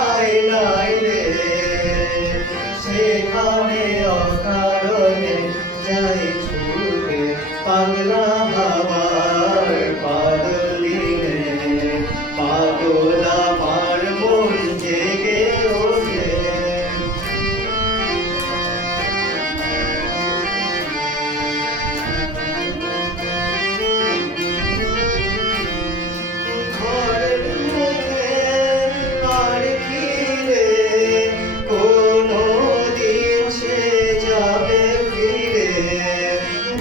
ঠাই নাই রে, সেখানে অকারণে যাই ছুটে পাগলা হাওয়ার বাদল দিনে। পাগল আমার মন জেগে ওঠে। ঘরের মুখে আর ফিরে কোনদিন সে যাবে ফিরে।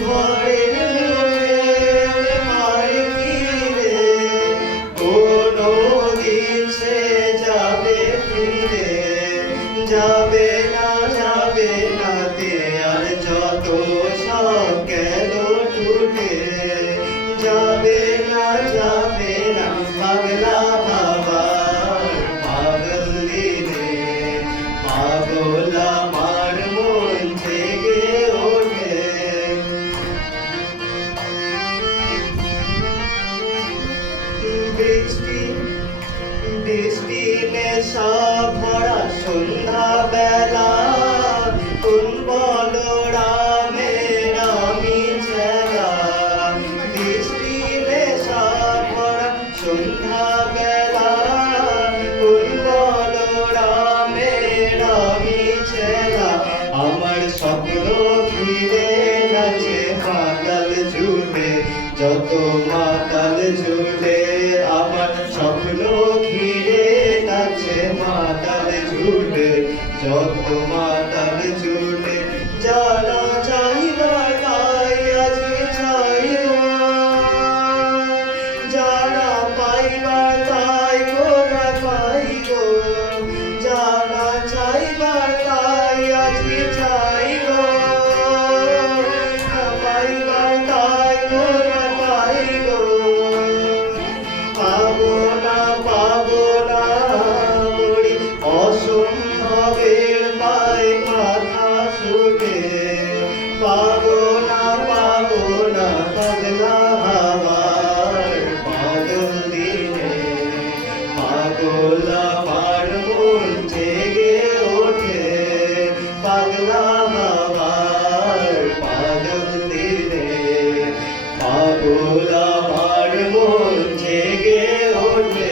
ঘরের মুখে আর ফিরে কোনদিন সে যাবে ফিরে। যাবে না তে আর যত সব গেল টুটে। যাবে না পাগলা হাওয়ার পাগল দিনে। পাগল আমার মন থেকে ওঠে। বৃষ্টি নেশা ভরা সন্ধ্যা বেলা, কোন বলরামের আমি ছেলা। বৃষ্টি নেশা ভরা সন্ধ্যা বেলা, কোন বলরামের আমি ছেলা। আমার স্বপ্ন ঘিরে নাচে মাতাল জুড়ে, যত মাতাল জুড়ে। আমার স্বপ্ন ঘিরে নাচে মাতাল জুড়ে, যত মাতাল জুড়ে। যারা চাইবার তাই আজকে চাইব, যারা পাইবার তাই ওরা পাইব। যারা চাইবার তাই আজকে চাইব, পাইবার তাই ওরা পাইব। পাবো না বলি অসম্ভবের পায় মাথা ফুটে। পাবো না পাগলা হাওয়ার বাদল দিনে। পাগল আমার মন জেগে ওঠে। পাগলা হাওয়ার বাদল দিনে। পাগল আমার মন জেগে ওঠে।